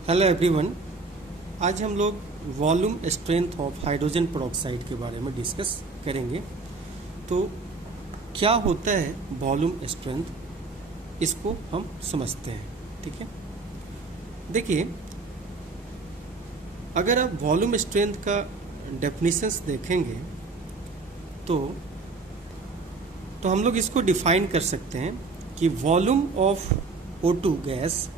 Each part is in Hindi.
Hello everyone. आज हम लोग volume strength of hydrogen peroxide के बारे में डिस्कस करेंगे। तो क्या होता है वॉल्यूम स्ट्रेंथ, इसको हम समझते हैं। ठीक है, देखिए, अगर आप वॉल्यूम स्ट्रेंथ का डेफिनेशंस देखेंगे तो हम लोग इसको डिफाइन कर सकते हैं कि volume of O2 gas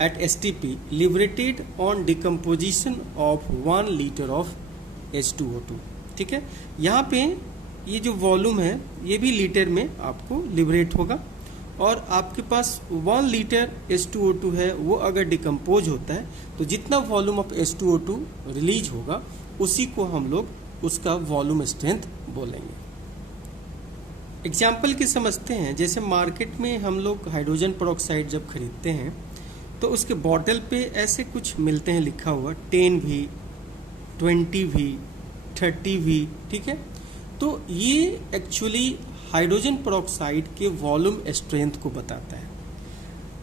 at STP liberated on decomposition of 1 liter of H2O2। ठीक है, यहाँ पे ये जो वॉल्यूम है ये भी लीटर में आपको लिबरेट होगा, और आपके पास 1 लीटर H2O2 है, वो अगर डिकम्पोज होता है तो जितना वॉल्यूम ऑफ H2O2 रिलीज होगा उसी को हम लोग उसका वॉल्यूम स्ट्रेंथ बोलेंगे। एग्जाम्पल की समझते हैं, जैसे मार्केट में हम लोग हाइड्रोजन पेरोक्साइड जब खरीदते हैं तो उसके बॉटल पे ऐसे कुछ मिलते हैं लिखा हुआ 10V, 20V, 30V। ठीक है, तो ये एक्चुअली हाइड्रोजन पेरोक्साइड के वॉल्यूम स्ट्रेंथ को बताता है।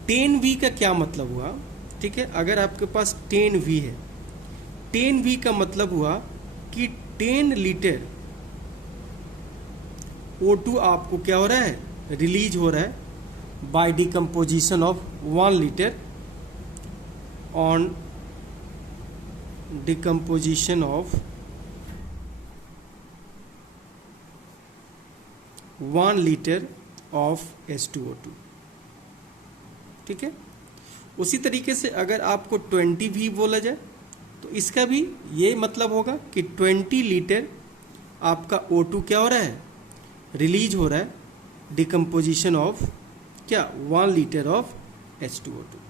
10V का क्या मतलब हुआ? ठीक है, अगर आपके पास 10V है, 10V का मतलब हुआ कि 10 लीटर O2 आपको क्या हो रहा है, रिलीज हो रहा है by decomposition of 1 litre on decomposition of 1 liter of H2O2। ठीक है, उसी तरीके से अगर आपको 20V बोला जाए तो इसका भी ये मतलब होगा कि 20 लीटर आपका O2 क्या हो रहा है, रिलीज हो रहा है डिकम्पोजिशन ऑफ क्या, 1 लीटर ऑफ H2O2।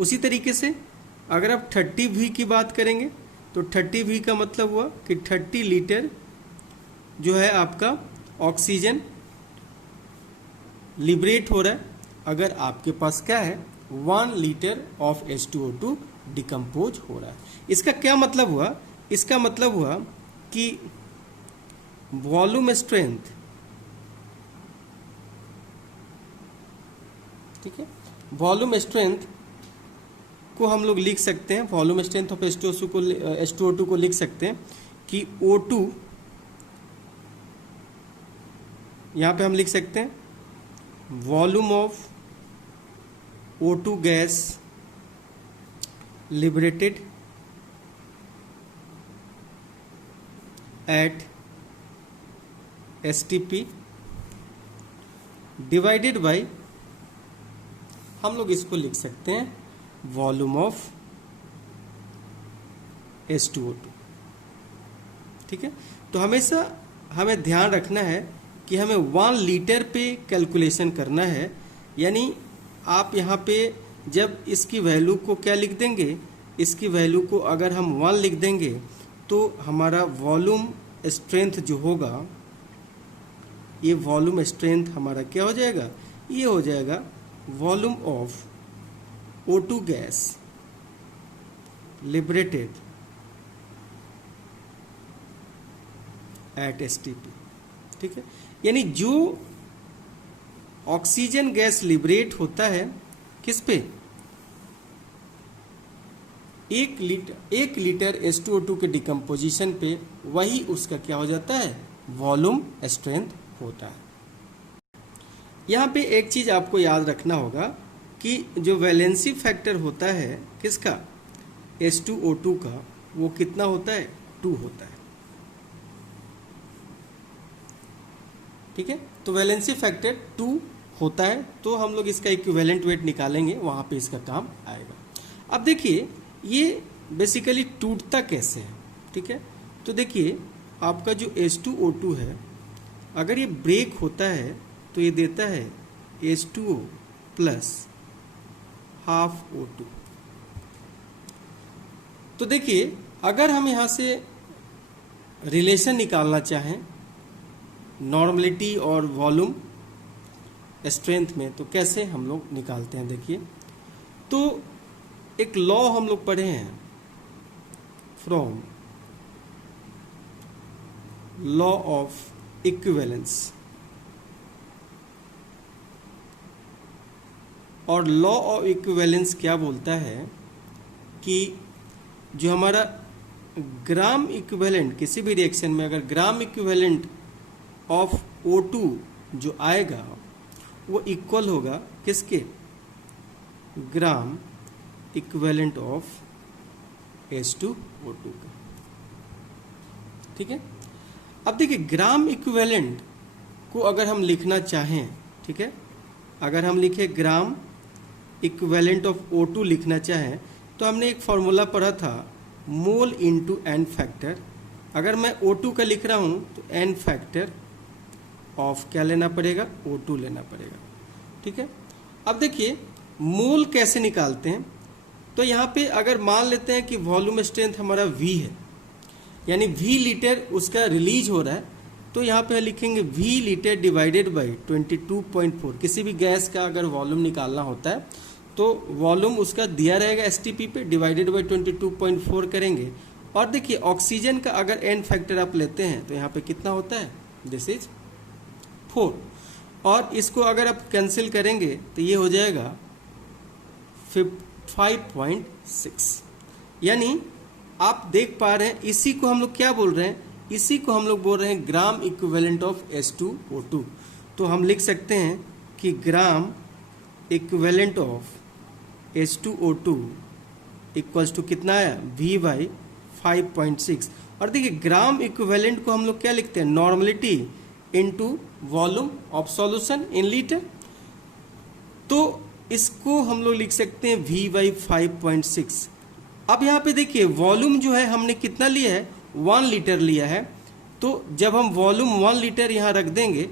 उसी तरीके से अगर आप 30V की बात करेंगे तो 30V का मतलब हुआ कि 30 लीटर जो है आपका ऑक्सीजन लिबरेट हो रहा है अगर आपके पास क्या है, 1 लीटर ऑफ H2O2 डिकम्पोज हो रहा है। इसका क्या मतलब हुआ? इसका मतलब हुआ कि वॉल्यूम स्ट्रेंथ, ठीक है, वॉल्यूम स्ट्रेंथ को हम लोग लिख सकते हैं, वॉल्यूम स्ट्रेंथ ऑफ H2O2 को लिख सकते हैं कि O2, यहां पे हम लिख सकते हैं volume of O2 gas liberated at STP divided by, हम लोग इसको लिख सकते हैं वॉल्यूम ऑफ H2O2। ठीक है, तो हमेशा हमें ध्यान रखना है कि हमें 1 लीटर पे कैलकुलेशन करना है। यानी आप यहाँ पे जब इसकी वैल्यू को क्या लिख देंगे, इसकी वैल्यू को अगर हम 1 लिख देंगे तो हमारा वॉल्यूम स्ट्रेंथ जो होगा, ये वॉल्यूम स्ट्रेंथ हमारा क्या हो जाएगा, ये हो जाएगा volume of O2 gas liberated at STP। ठीक है, यानी जो ऑक्सीजन गैस लिबरेट होता है किस पे, 1 लीटर H2O2 के डिकम्पोजिशन पे, वही उसका क्या हो जाता है, वॉल्यूम स्ट्रेंथ होता है। यहाँ पे एक चीज आपको याद रखना होगा कि जो वैलेंसी फैक्टर होता है किसका, H2O2 का, वो कितना होता है, 2 होता है। ठीक है, तो वैलेंसी फैक्टर 2 होता है, तो हम लोग इसका इक्विवेलेंट वेट निकालेंगे, वहां पे इसका काम आएगा। अब देखिए ये बेसिकली टूटता कैसे है। ठीक है, तो देखिए आपका जो H2O2 है, अगर ये ब्रेक होता है तो ये देता है H2O प्लस हाफ O2। तो देखिए अगर हम यहां से रिलेशन निकालना चाहें नॉर्मलिटी और वॉल्यूम स्ट्रेंथ में, तो कैसे हम लोग निकालते हैं, देखिए, तो एक लॉ हम लोग पढ़े हैं फ्रॉम लॉ ऑफ इक्विवेलेंस और लॉ ऑफ इक्विवेलेंस क्या बोलता है कि जो हमारा ग्राम इक्विवेलेंट किसी भी रिएक्शन में अगर ग्राम इक्विवेलेंट ऑफ O2 जो आएगा वो इक्वल होगा किसके, ग्राम इक्विवेलेंट ऑफ H2O2 का। ठीक है, अब देखिए ग्राम इक्विवेलेंट को अगर हम लिखना चाहें, ठीक है, अगर हम लिखे ग्राम इक्विवेलेंट ऑफ O2 लिखना चाहें तो हमने एक फॉर्मूला पढ़ा था मोल इनटू एन फैक्टर। अगर मैं O2 का लिख रहा हूं तो एन फैक्टर ऑफ क्या लेना पड़ेगा, O2 लेना पड़ेगा। ठीक है, अब देखिए मोल कैसे निकालते हैं। तो यहाँ पे अगर मान लेते हैं कि वॉल्यूम स्ट्रेंथ हमारा V है, यानी V लीटर उसका रिलीज हो रहा है, तो यहाँ पे लिखेंगे V लीटर डिवाइडेड बाई 22.4। किसी भी गैस का अगर वॉल्यूम निकालना होता है तो वॉल्यूम उसका दिया रहेगा STP पे, डिवाइडेड बाई 22.4 करेंगे। और देखिए ऑक्सीजन का अगर एन फैक्टर आप लेते हैं तो यहाँ पे कितना होता है, दिस इज 4, और इसको अगर आप कैंसिल करेंगे तो ये हो जाएगा 5.6। यानी आप देख पा रहे हैं इसी को हम लोग क्या बोल रहे हैं, इसी को हम लोग बोल रहे हैं ग्राम इक्विवेलेंट ऑफ H2O2। तो हम लिख सकते हैं कि gram equivalent of H2O2 equals to कितना आया, V बाई 5.6। और देखिए ग्राम इक्विवेलेंट को हम लोग क्या लिखते हैं, normality into volume of solution in litre. तो इसको हम लोग लिख सकते हैं V बाई 5.6। अब यहाँ पे देखिए वॉल्यूम जो है हमने कितना लिया है, 1 लीटर लिया है। तो जब हम वॉल्यूम 1 लीटर यहाँ रख देंगे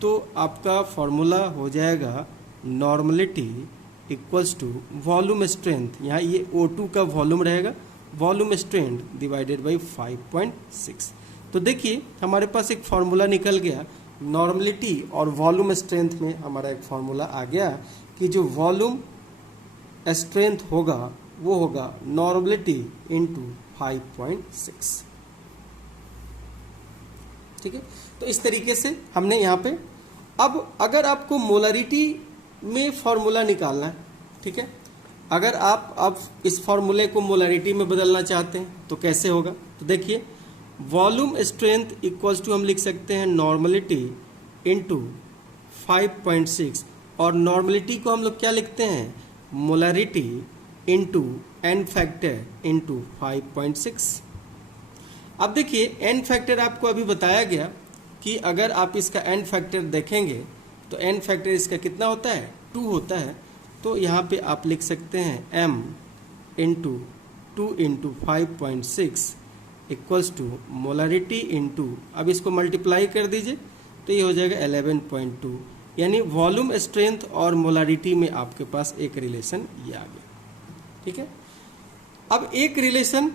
तो आपका फॉर्मूला हो जाएगा normality equals to volume strength, यहाँ ये O2 का वॉल्यूम रहेगा, वॉल्यूम स्ट्रेंथ डिवाइडेड बाई 5.6। तो देखिए हमारे पास एक फॉर्मूला निकल गया, नॉर्मलिटी और वॉल्यूम स्ट्रेंथ में हमारा एक फॉर्मूला आ गया कि जो वॉल्यूम स्ट्रेंथ होगा वो होगा नॉर्मलिटी इनटू 5.6। ठीक है, तो इस तरीके से हमने यहाँ पे, अब अगर आपको मोलरिटी में फॉर्मूला निकालना है, ठीक है, अगर आप अब इस फॉर्मूले को मोलरिटी में बदलना चाहते हैं तो कैसे होगा, तो देखिए वॉल्यूम स्ट्रेंथ इक्वल्स टू हम लिख सकते हैं नॉर्मलिटी इनटू 5.6, और नॉर्मलिटी को हम लोग क्या लिखते हैं, molarity into n factor into 5.6। अब देखिए एन फैक्टर आपको अभी बताया गया कि अगर आप इसका एन फैक्टर देखेंगे तो एन फैक्टर इसका कितना होता है, 2 होता है। तो यहाँ पे आप लिख सकते हैं m into 2 into 5.6 equals to molarity into, अब इसको मल्टीप्लाई कर दीजिए तो ये हो जाएगा 11.2। यानी वॉल्यूम स्ट्रेंथ और मोलरिटी में आपके पास एक रिलेशन ये आ गया। ठीक है, अब एक रिलेशन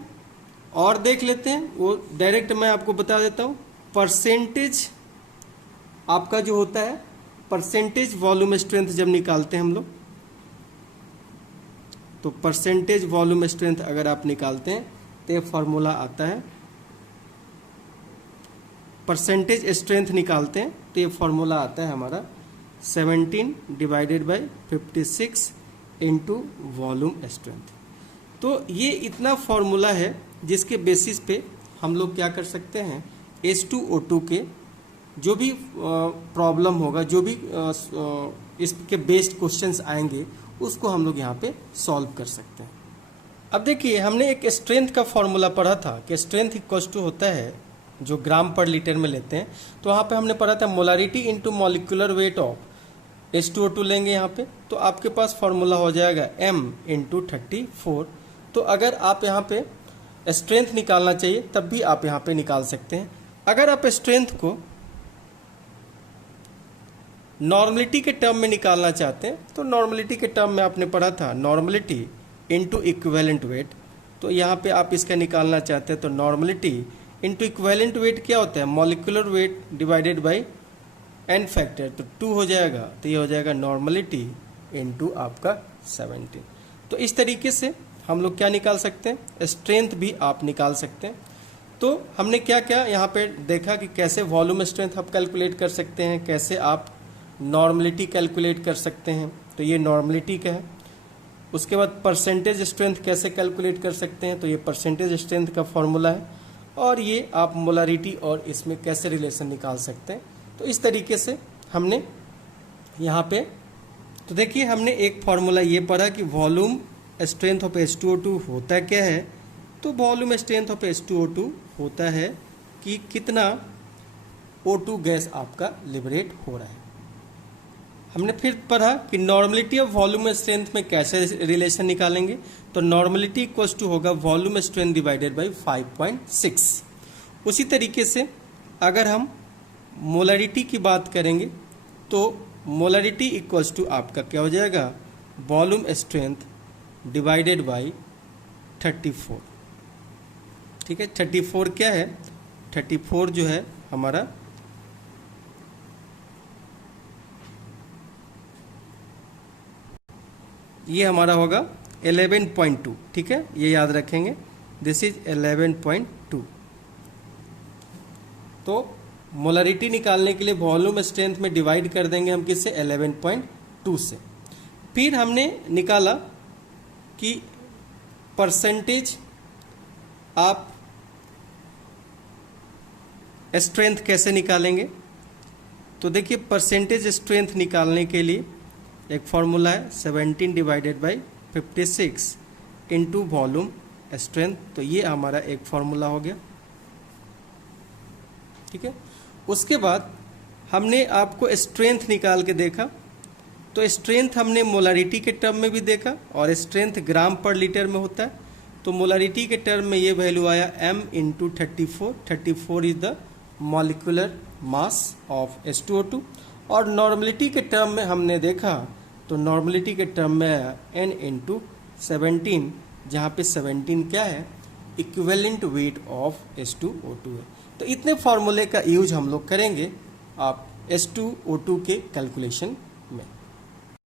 और देख लेते हैं, वो डायरेक्ट मैं आपको बता देता हूँ। परसेंटेज आपका जो होता है, परसेंटेज वॉल्यूम स्ट्रेंथ जब निकालते हैं हम लोग, तो परसेंटेज वॉल्यूम स्ट्रेंथ अगर आप निकालते हैं तो ये फॉर्मूला आता है, परसेंटेज स्ट्रेंथ निकालते हैं तो ये फॉर्मूला आता है हमारा 17 divided by 56 into volume strength. तो ये इतना फॉर्मूला है जिसके बेसिस पे हम लोग क्या कर सकते हैं, H2O2 के जो भी प्रॉब्लम होगा, जो भी इसके बेस्ड क्वेश्चंस आएंगे उसको हम लोग यहाँ पे सॉल्व कर सकते हैं। अब देखिए हमने एक स्ट्रेंथ का फॉर्मूला पढ़ा था कि स्ट्रेंथ इक्वल्स टू होता है जो ग्राम पर लीटर में लेते हैं, तो वहाँ पे हमने पढ़ा था molarity into molecular weight of H2O2 लेंगे यहाँ पे, तो आपके पास फॉर्मूला हो जाएगा m इंटू 34। तो अगर आप यहाँ पे स्ट्रेंथ निकालना चाहिए तब भी आप यहाँ पे निकाल सकते हैं। अगर आप स्ट्रेंथ को नॉर्मलिटी के टर्म में निकालना चाहते हैं तो नॉर्मलिटी के टर्म में आपने पढ़ा था नॉर्मलिटी इनटू इक्विवेलेंट वेट, तो यहाँ पे आप इसका निकालना चाहते हैं तो नॉर्मलिटी इनटू इक्विवेलेंट वेट क्या होता है, molecular weight divided by n factor, तो 2 हो जाएगा, तो ये हो जाएगा नॉर्मलिटी इनटू आपका 17। तो इस तरीके से हम लोग क्या निकाल सकते हैं, स्ट्रेंथ भी आप निकाल सकते हैं। तो हमने क्या क्या यहाँ पे देखा कि कैसे वॉल्यूम स्ट्रेंथ आप कैलकुलेट कर सकते हैं, कैसे आप नॉर्मलिटी कैलकुलेट कर सकते हैं, तो ये नॉर्मलिटी का है। उसके बाद परसेंटेज स्ट्रेंथ कैसे कैलकुलेट कर सकते हैं, तो ये परसेंटेज स्ट्रेंथ का फॉर्मूला है, और ये आप मोलारिटी और इसमें कैसे रिलेशन निकाल सकते हैं। तो इस तरीके से हमने यहाँ पे, तो देखिए हमने एक फॉर्मूला ये पढ़ा कि वॉल्यूम स्ट्रेंथ ऑफ H2O2 होता क्या है। तो वॉल्यूम स्ट्रेंथ ऑफ H2O2 होता है कि कितना O2 गैस आपका लिबरेट हो रहा है। हमने फिर पढ़ा कि नॉर्मलिटी ऑफ वॉल्यूम स्ट्रेंथ में कैसे रिलेशन निकालेंगे। तो नॉर्मलिटी इक्वल्स टू होगा वॉल्यूम स्ट्रेंथ डिवाइडेड बाई 5.6। उसी तरीके से अगर हम मोलारिटी की बात करेंगे तो मोलारिटी इक्वल्स टू आपका क्या हो जाएगा, वॉल्यूम स्ट्रेंथ डिवाइडेड बाई 34। ठीक है, 34 क्या है, 34 जो है हमारा ये हमारा होगा 11.2। ठीक है, ये याद रखेंगे, दिस इज 11.2। तो मोलारिटी निकालने के लिए वॉल्यूम स्ट्रेंथ में डिवाइड कर देंगे हम किससे, 11.2 से। फिर हमने निकाला कि परसेंटेज आप स्ट्रेंथ कैसे निकालेंगे। तो देखिए परसेंटेज स्ट्रेंथ निकालने के लिए एक फॉर्मूला है 17 divided by 56 into volume strength. तो ये हमारा एक फॉर्मूला हो गया। ठीक है, उसके बाद हमने आपको स्ट्रेंथ निकाल के देखा। तो स्ट्रेंथ हमने मोलारिटी के टर्म में भी देखा और स्ट्रेंथ ग्राम पर लीटर में होता है। तो मोलारिटी के टर्म में ये वैल्यू आया m into 34। 34 is the molecular mass of H2O2। और नॉर्मलिटी के टर्म में हमने देखा तो नॉर्मलिटी के टर्म में आया n इंटू 17, जहाँ पे 17 क्या है, इक्विवेलेंट वेट ऑफ H2O2 है। तो इतने फॉर्मूले का यूज हम लोग करेंगे आप H2O2 के कैलकुलेशन